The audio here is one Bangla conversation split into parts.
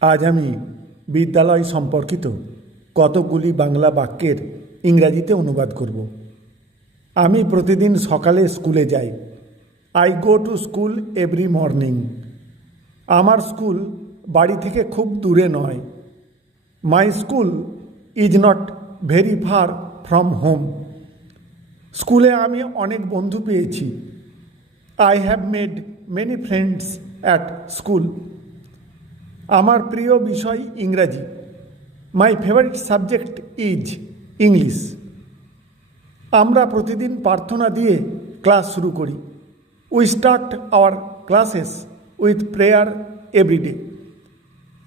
আজ আমি বিদ্যালয় সম্পর্কিত কতকগুলি বাংলা বাক্যের ইংরাজিতে অনুবাদ করব। আমি প্রতিদিন সকালে স্কুলে যাই। I go to school every morning. আমার স্কুল বাড়ি থেকে খুব দূরে নয়। My school is not very far from home. স্কুলে আমি অনেক বন্ধু পেয়েছি। I have made many friends at school. আমার প্রিয় বিষয় ইংরাজি। My favourite subject is English. আমরা প্রতিদিন প্রার্থনা দিয়ে ক্লাস শুরু করি। We start our classes with prayer every day.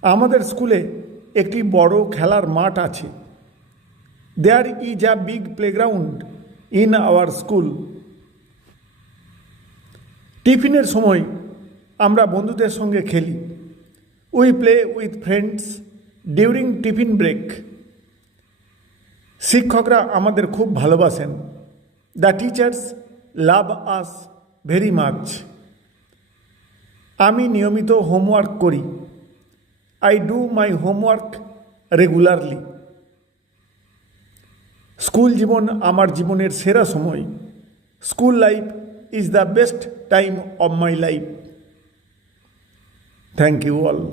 আমাদের স্কুলে একটি বড় খেলার মাঠ আছে। There is a big playground in our school. টিফিনের সময় আমরা বন্ধুদের সঙ্গে খেলি। We play with friends during tiffin break. শিক্ষকরা আমাদের খুব ভালোবাসেন। The teachers love us very much. আমি নিয়মিত হোমওয়ার্ক করি। I do my homework regularly. School জীবন আমার জীবনের সেরা সময়। School life is the best time of my life. Thank you all.